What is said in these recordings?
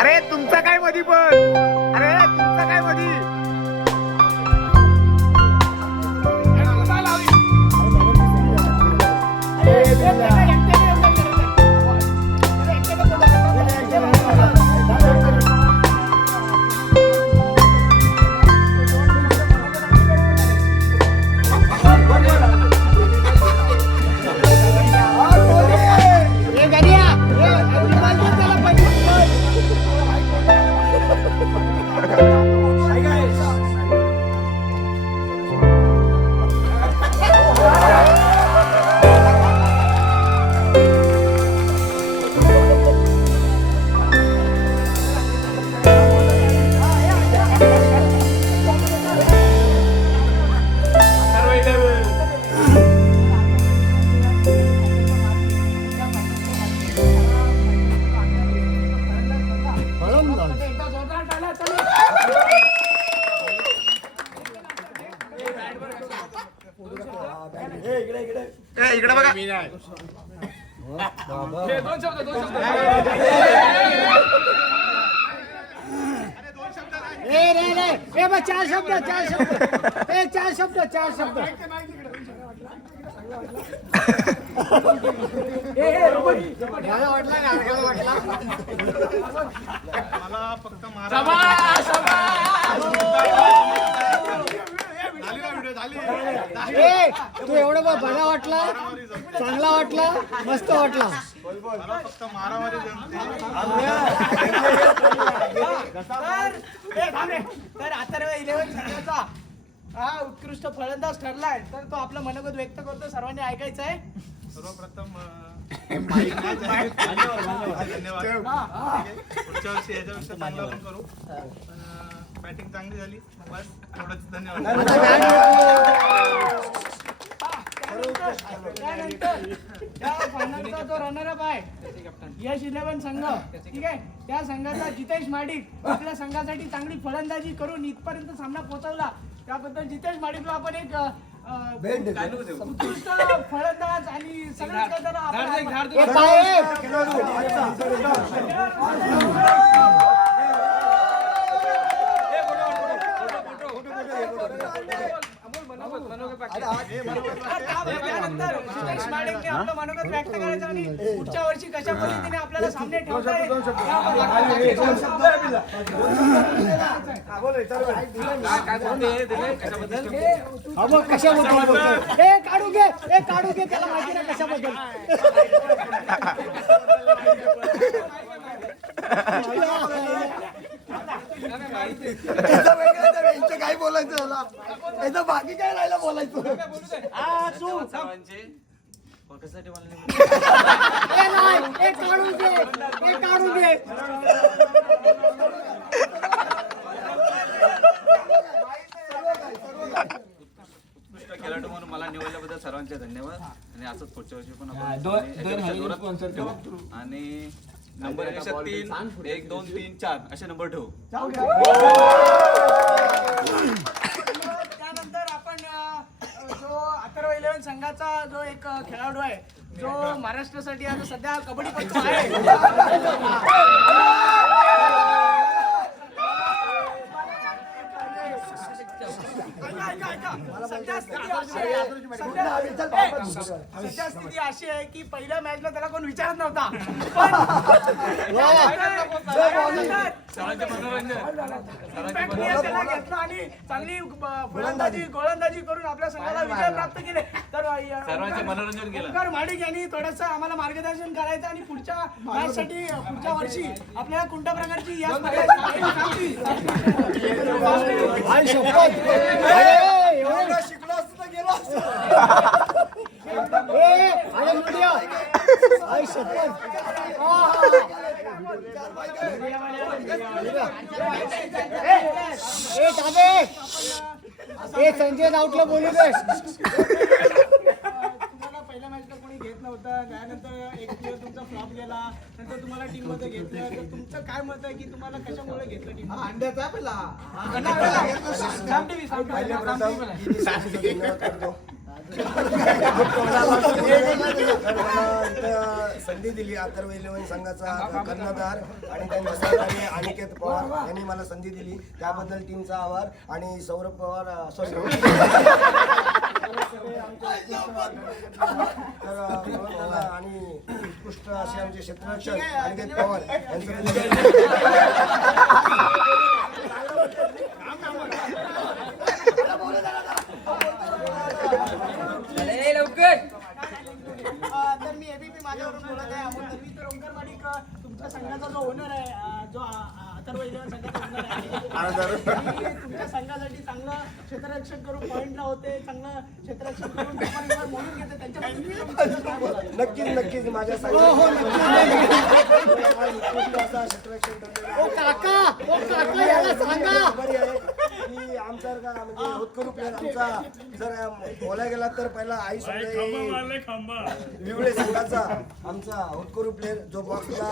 अरे तुमचा काय मधी पण अरे तुमचा काय मधी इकडे बघा चार शब्द मला फक्त तू एवढं बरा वाटला, चांगला वाटला, मस्त वाटला. मला फक्त मारामारी तर अथर्व 11 संघाचा हा उत्कृष्ट फलंदाज ठरलाय, तर तो आपलं मनोगत व्यक्त करतो. सर्वांनी ऐकायचं आहे. सर्वप्रथम धन्यवाद. पुढच्या वर्षी याच्यापेक्षा चांगलं आपण करू. बॅटिंग चांगली झाली, बस एवढंच. धन्यवाद. त्यानंतर त्या फायनलचा जो रनरअप आहे यश 11 संघ, ठीक आहे, त्या संघाचा जितेश माडिक आपल्या संघासाठी चांगली फलंदाजी करून इथपर्यंत सामना पोहोचवला. त्याबद्दल जितेश माडिकला आपण एक उत्कृष्ट फलंदाज आणि सगळ्याच त्यानंतर जितेश माडिकने आपलं मनोगत व्यक्त करायचं आणि पुढच्या वर्षी कशा पद्धतीने आपल्याला सामने ठेवता येईल कशाबद्दल हे काढू घे त्याला माहिती नाही कशाबद्दल. काय बोलायचं मला याचं बाकी काय राहिलं बोलायचं. हे काढू घे खेळाडू म्हणून मला निवडल्याबद्दल सर्वांचे धन्यवाद आणि असंच पुढच्या वर्षी पण आपण ठेवू. आणि नंबर 3 1 2 3 4 असे नंबर ठेवू. त्यानंतर आपण जो अथर्व 11 संघाचा जो एक खेळाडू आहे जो महाराष्ट्रासाठी आता सध्या कबड्डी पंच आहे सध्या स्थिती अशी आहे की पहिल्या मॅचला त्याला कोण विचारत नव्हता पण त्याला घेतलं आणि चांगली गोलंदाजी करून आपल्या संघाला विजय प्राप्त केले. तर सर्वांचे मनोरंजन केलं. ओंकार माडिक यांनी थोडंसं आम्हाला मार्गदर्शन करायचं आणि पुढच्या मॅच साठी पुढच्या वर्षी आपल्याला कोणत्या प्रकारची या शिकलो असतो तर गेलो असतो. संजय राऊतला बोलू दे. तुम्हाला पहिल्या मॅचला कोणी घेत नव्हतं त्यानंतर एक प्लेअर तुमचा फ्लॉप गेला नंतर तुम्हाला टीम मध्ये घेतलं तर तुमचं काय मत आहे की तुम्हाला कशामुळे घेतलं टीम अंड्याचा पहिला संधी दिली अथर्व 11 संघाचा कर्णधार आणि त्यांच्या सहकारी अनिकेत पवार यांनी मला संधी दिली त्याबद्दल टीमचा आभार. आणि सौरभ पवार आणि उत्कृष्ट असे आमचे क्षेत्ररक्षक अनिकेत पवार तर मी एबीपी माझ्यावरून बोलत आहे अमोल दलवी. तर ओंकार माडिक तुमच्या संघाचा जो ओनर आहे जो अथर्व 11 संघाचा ओनर आहे तुमच्या संघासाठी चांगलं क्षेत्ररक्षण करून पॉइंटला होते चांगलं क्षेत्ररक्षण करून म्हणून घेते त्यांच्या नक्कीच माझ्या की आमचा म्हणजे होतकरू प्लेअर आमचा जर बोलायला गेला तर पहिला आई विवळे संघाचा आमचा होतकरू प्लेअर जो बॉक्सला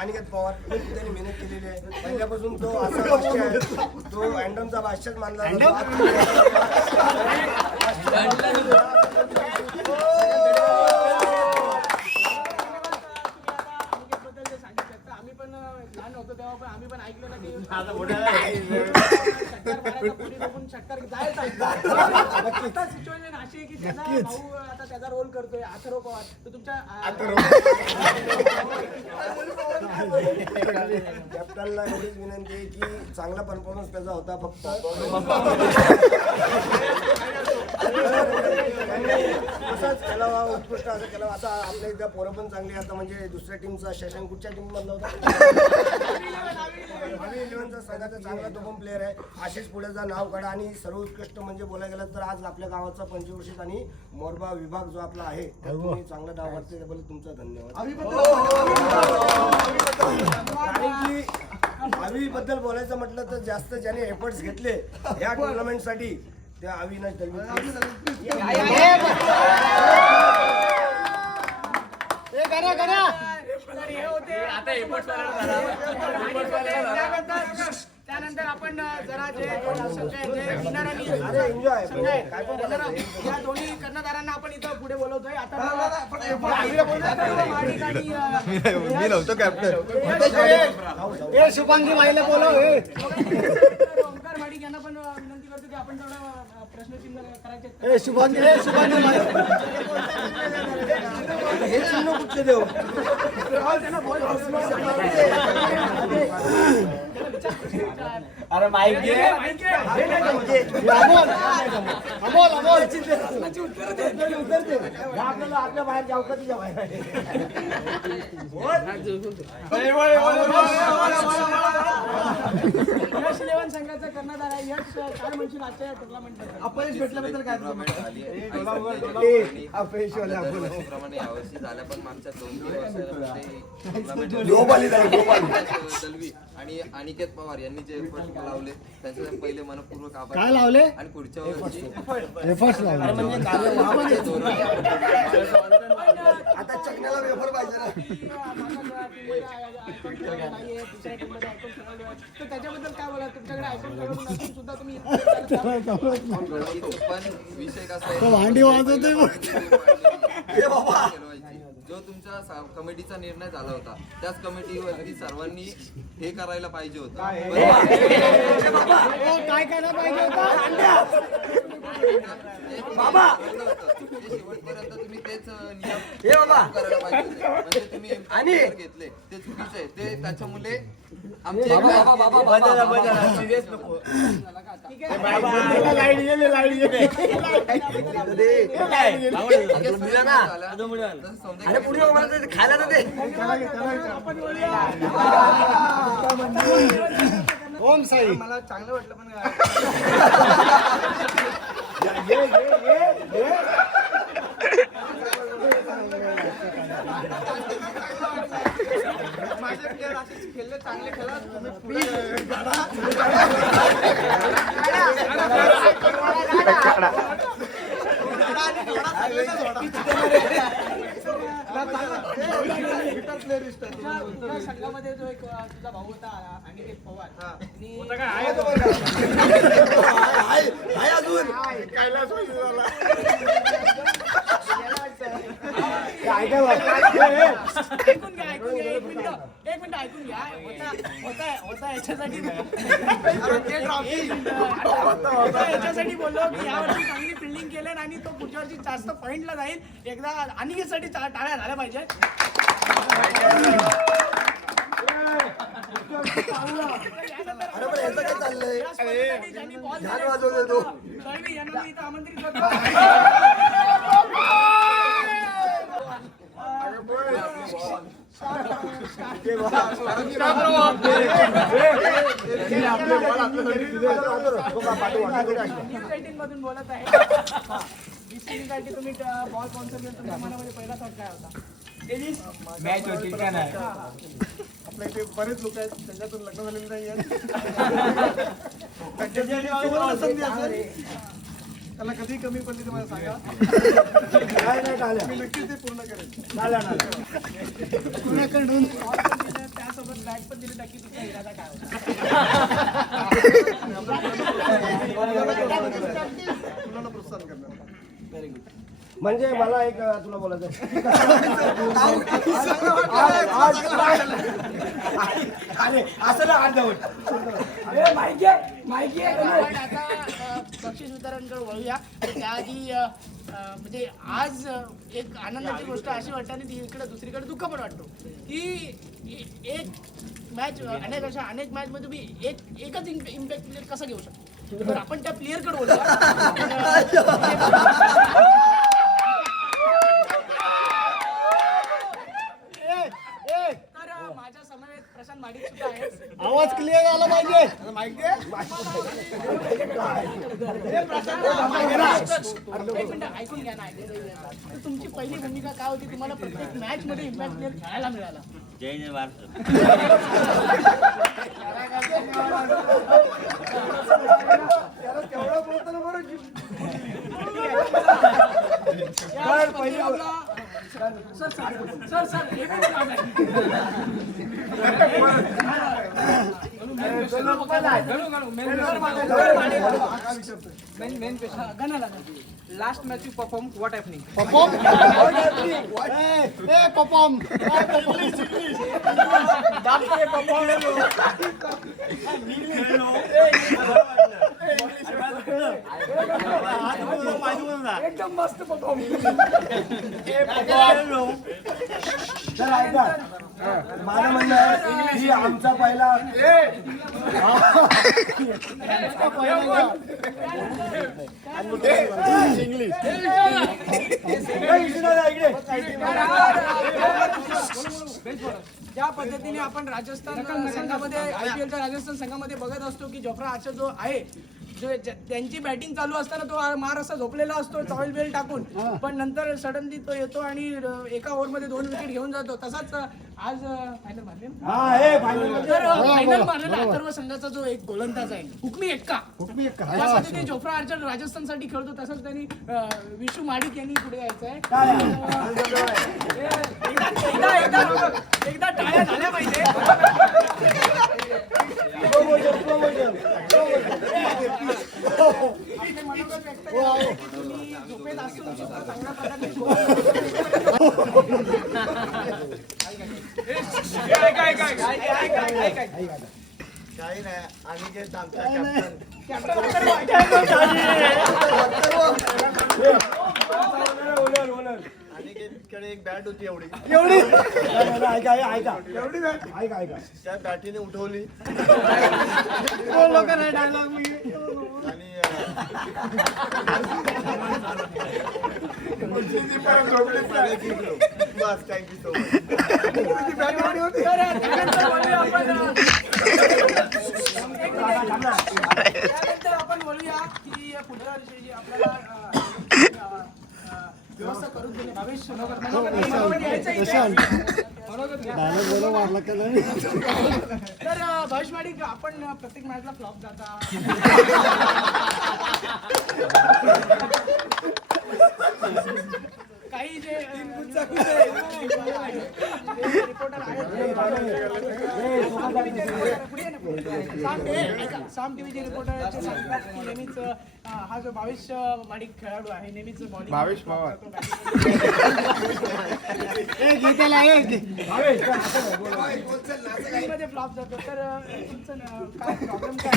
अनिकेत पवार त्यांनी मेहनत केलेली आहे पहिल्यापासून तो असा बादशाह आहे तो अँडमचा बादशाह मानला आम्ही पण लहान होतो तेव्हा पण आम्ही पण ऐकलेलं की सिच्युएशन अशी आहे की त्याचा भाऊ आता त्याचा रोल करतोय अथर्व पवार तर तुमच्या कॅप्टनला एवढीच विनंती आहे की चांगला परफॉर्मन्स त्याचा होता फक्त असाच खेळावा उत्कृष्ट असं खेळावा आता आपल्या एकदा पोरं पण चांगली आता म्हणजे दुसऱ्या टीमचा शशांक कुठच्या टीम मधला होता भावी 11चा संघाचा चांगला तो पण प्लेअर आहे आशिष पुढेचा नाव काढा. आणि सर्व उत्कृष्ट म्हणजे बोलायला गेलं तर आज आपल्या गावाचा पंचवर्षिक आणि मोरबा विभाग जो आपला आहे त्यात तुम्ही चांगला डाव काढते त्याबद्दल तुमचा धन्यवाद. आवी बद्दल बोलायचं म्हटलं तर जास्त ज्याने एफर्ट्स घेतले या टुर्नामेंटसाठी त्या अविनाश दलवी हे होते आता त्यानंतर आपण जरा जे विनर आणि अरे एन्जॉय संघ आहे, या दोन्ही कर्णधारांना आपण इथं पुढे बोलवतोय. आता माडिक आणि मी नव्हतो कॅप्टन. ए शुभांगी माईला बोलव. ओंकार माडिक यांना पण विनंती करतो की आपण थोडा प्रश्नचिन्ह करायचे. ए शुभांगी माई हे चिन्ह कुठले देऊ अरे माईक घे. आपल्याला आपल्या बाहेर जाऊ का तुझ्या बाहेर यश 11 संघाचा कर्णधार आहे. यश काय म्हणशील आजच्या टुर्नामेंटबद्दल? अपयश भेटल्याबद्दल काय प्रमाणे यावर्षी झाल्या पण मागच्या 2-3 दलवी आणि अनिकेत पवार यांनी जे एफर्ट लावले त्यांचे पहिले मनपूर्वक आभार. काय लावले? आणि पुढच्या वर्षी एफर्ट्स लावले. आता चकण्याला वेफर पाहिजे ना. तर त्याच्याबद्दल काय बोला? तुमच्याकडे आयफोन सुद्धा तुम्ही पण विषय कसा आहे भांडी वाजवते जो तुमच्या कमिटीचा निर्णय झाला होता त्याच कमिटीवरती सर्वांनी हे करायला पाहिजे होतं. काय करायला पाहिजे होतं? बाबा शेवटपर्यंत तुम्ही तेच नियम करायला पाहिजे होते. म्हणजे तुम्ही impact घेतले ते चुकीचे आहे. ते त्याच्यामुळे आमचे लाईट गेली. खायला तर दे. ओम साई. मला चांगलं वाटलं पण माझे प्लेअर असेच खेळले, चांगले खेळा तुम्ही तुझ्या संघामध्ये जो एक तुझा भाऊ होता अनिकेत पवार ऐकून घ्या एक मिनिट ऐकून घ्या. होता याच्यासाठी याच्यासाठी बोललो की यावर्षी चांगली फिल्डिंग केलं आणि तो पुढच्या वर्षी जास्त पॉइंटला जाईल. एकदा अनिकेतसाठी टाळ्या झाल्या पाहिजे. अरे पण याचं काय चाललंय? ज्यांनी बॉल ध्यान वाजवतोय तो. यांना मी इथं आमंत्रित करतो. न्यूज 18 मधून बोलत आहे. साठी तुम्ही बॉल स्पॉन्सर केलं तुमच्या मनामध्ये पहिला थॉट काय होता? मॅच होती का नाही? आपल्या इथे बरेच लोक आहेत त्यांच्यातून लग्न झालेले नाही आहेत. संधी असेल त्याला कधी कमी पडली तर मला सांगा. मी नक्कीच ते पूर्ण करेन. त्यासोबत बॅट पण दिली नक्की तुमचा इरादा काय होता? मुलांना प्रोत्साहन करणार. Very good. म्हणजे मला एक तुला बोलायचं असं ना आज जाऊन माहिती आहे आता बक्षीस वितरणकडे वळूया. त्याआधी म्हणजे आज एक आनंदाची गोष्ट अशी वाटते आणि ती इकडे दुसरीकडे दुःख पण वाटतो की एक मॅच अनेक मॅच मध्ये तुम्ही एकच इम्पॅक्ट प्लेअर कसं घेऊ शकतो. तर आपण त्या प्लेअरकडे बोलूया. तर माझ्या समवेत प्रशांत माडिक सुद्धा आहे. आवाज क्लिअर आला पाहिजे. एक मिनिट ऐकून घ्या ना. तर तुमची पहिली भूमिका काय होती? तुम्हाला प्रत्येक मॅच मध्ये इम्पॅक्ट प्लेअर खेळायला मिळाला. जय जय भारत. गणाला last match you perform what happening पपॉम ए पपॉम एकदम मस्त परफॉर्म तर ऐका माझं म्हणणं आहे की आमचा पहिला ज्या पद्धतीने आपण राजस्थान संघामध्ये IPLच्या राजस्थान संघामध्ये बघत असतो की जोफ्रा आर्चर जो आहे त्यांची बॅटिंग चालू असताना तो मार असा झोपलेला असतो टॉवेल बेल टाकून पण नंतर सडनली तो येतो आणि एका ओव्हरमध्ये 2 विकेट घेऊन जातो तसाच आज फायनल मारले फायनल मारलेला अथर्व संघाचा जो एक गोलंदाज आहे हुकमी एक्का ज्या पद्धतीने जोफ्रा आर्चर राजस्थानसाठी खेळतो तसंच त्यांनी विशू माडिक यांनी पुढे यायचं आहे एकदा टाळ्या झाल्या पाहिजे आपले मनोगत व्यक्त केलं की तुम्ही झोपेत असून सुद्धा चांगल्या प्रकारे काही नाही अनिकेत आमचा अनिकेतकडे एक बॅट होती एवढी ऐका त्या बॅटीने उठवली आणि बस थँक्यू सो मच त्यानंतर आपण बोलूया की पुढच्या वर्षी आपल्याला व्यवस्था करून दिली भावेश तर भावेश माडिक आपण प्रत्येक मॅचला फ्लॉप जाता काही जे रिपोर्टर आहेत साम टीव्हीचे रिपोर्टर सांगतात की नेहमीच हा जो भावेश माडिक खेळाडू आहे नेहमीच बॉलिंग भावेश पवार मध्ये फ्लॉप जातो तर तुमचं काय प्रॉब्लेम काय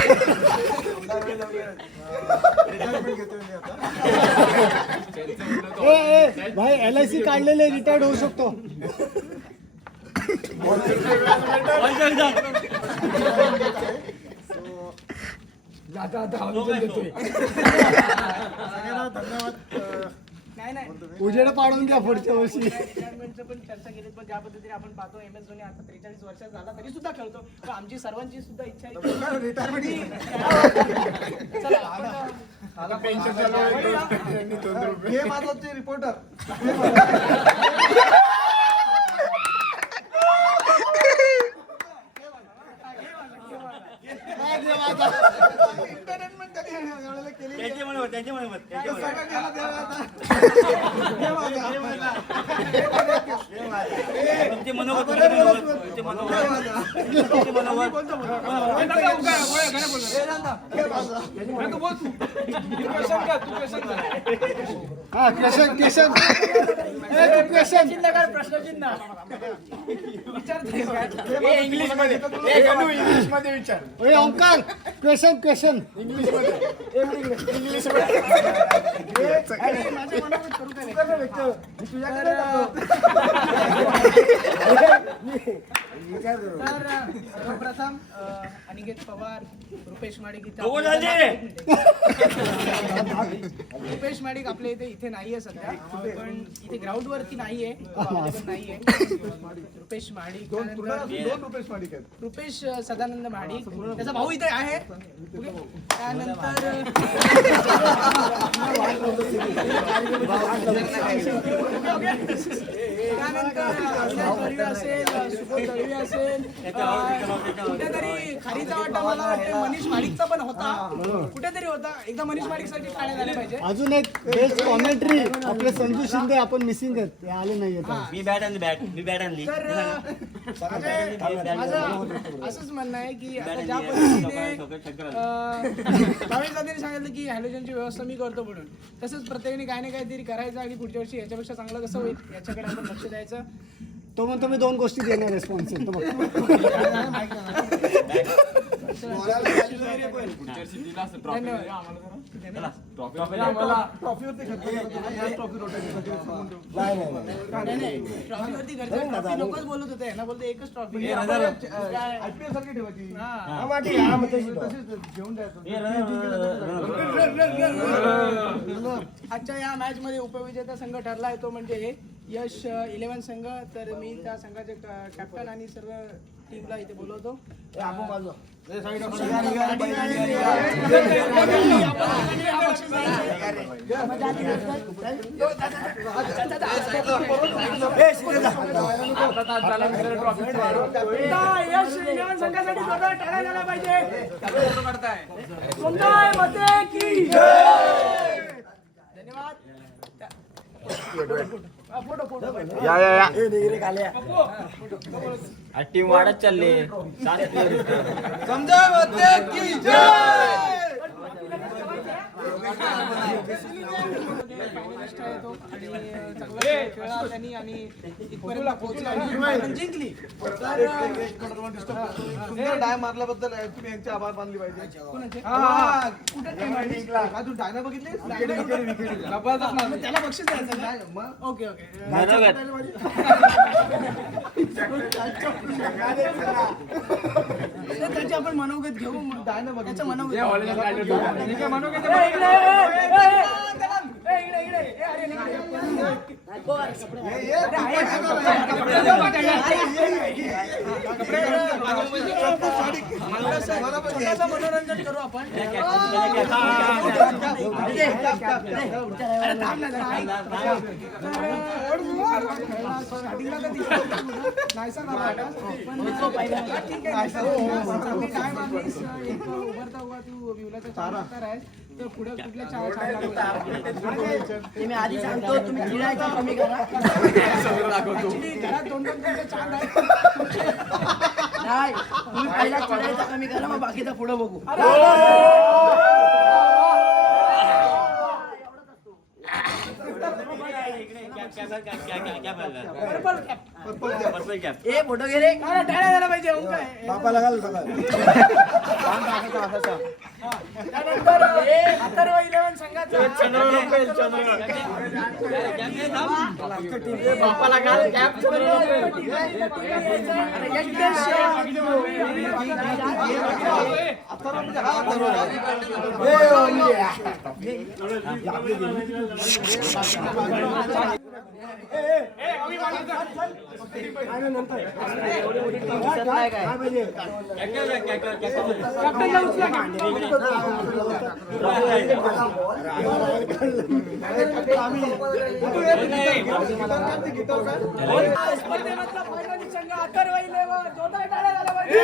भाई LIC काढलेले रिटायर्ड होऊ शकतो उजेड पाडून घ्या पुढच्या वर्षी रिटायरमेंटचं पण चर्चा केली पण ज्या पद्धतीने आपण पाहतो MS धोनी आता 43 वर्षाचा झाला तरी सुद्धा खेळतो तर आमची सर्वांची सुद्धा इच्छा आहे रिटायरमेंट रिपोर्टर प्रश्नचिन्ह इंग्लिश मध्ये विचार ओंकार क्वेश्चन इंग्लिश माझ्या मनात करू काय तर प्रथम अनिकेत पवार रुपेश माडिक रुपेश माडिक आपल्या इथे नाहीये सध्या पण इथे ग्राउंड वरती नाहीये नाहीये रुपेश माडिक रुपेश सदानंद माडिक त्याचा भाऊ इथे आहे त्यानंतर त्यानंतर अविनाश दळवी असेल, सुबोध दळवी असेल, कुठेतरी खारीचा वाटा मला वाटते मनीष माडिकचा पण होता, कुठेतरी होता. एकदा मनीष माडिकसाठी टाळ्या झाल्या पाहिजे. अजून एक बेस्ट कॉमेंट्री आपले संजू शिंदे आपण मिसिंग आहेत, ते आले नाही आता. मी बॅट आणली तर माझं असंच म्हणणं आहे की आता ज्या पद्धतीने भावेश दादांनी सांगितलं की हॅलोजनची व्यवस्था मी करतो म्हणून, तसंच प्रत्येकाने काही ना काहीतरी करायचं आणि पुढच्या वर्षी याच्यापेक्षा चांगलं कसं होईल याच्याकडे आपण लक्ष द्यायचं. तो म्हणतो मी 2 गोष्टी देणार रेस्पॉन्सिबल. ट्रॉफीवरती घरचे ट्रॉफी नकोच बोलत होते ना, बोलते एकच ट्रॉफी. आजच्या या मॅच मध्ये उपविजेता संघ ठरला आहे तो म्हणजे यश 11 संघ. तर मी त्या संघाचे कॅप्टन आणि सर्व टीमला इथे बोलवतो. यश 11 संघासाठी जोरदार टाळ्या झाल्या पाहिजे. सुंदर मते की धन्यवाद. फोटो टीम वाढत चालली. समजा मते की जय. फायनलिस्ट आहे तो आणि चांगला खेळला त्यांनी आणि इथपर्यंत पोहोचला आणि final जिंकली. डाय मारल्याबद्दल तुम्ही यांचे आभार मानले पाहिजे. कोणाचे? कुठे time आहे? तू डायना बघितली त्याला बक्षीस द्यायचं का? Okay okay. तर त्याची आपण मनोगत घेऊ. त्याचं मनोगत घेऊ. छोटासा मनोरंजन करू आपण. उभरता उभा तू विवलाचा चार आहे तर पुढे कुठल्या चार मी आधी सांगतो तुम्ही खेळायचं कमी करा. घरात 2-2 चांद आहेत. नाही तुम्ही पहिला खेळायचं कमी करा, मग बाकीचा पुढे बघू. कॅप ए फोटो घे रे. टाळ्या झाला पाहिजे. बापाला घाल सगळं. त्यानंतर अथर्व 11 संघाचा कॅप्टनला उचला. स्पर्धेमधला फायनलिस्ट संघ अथर्व 11 जोरदार टाळ्या झाल्या पाहिजे.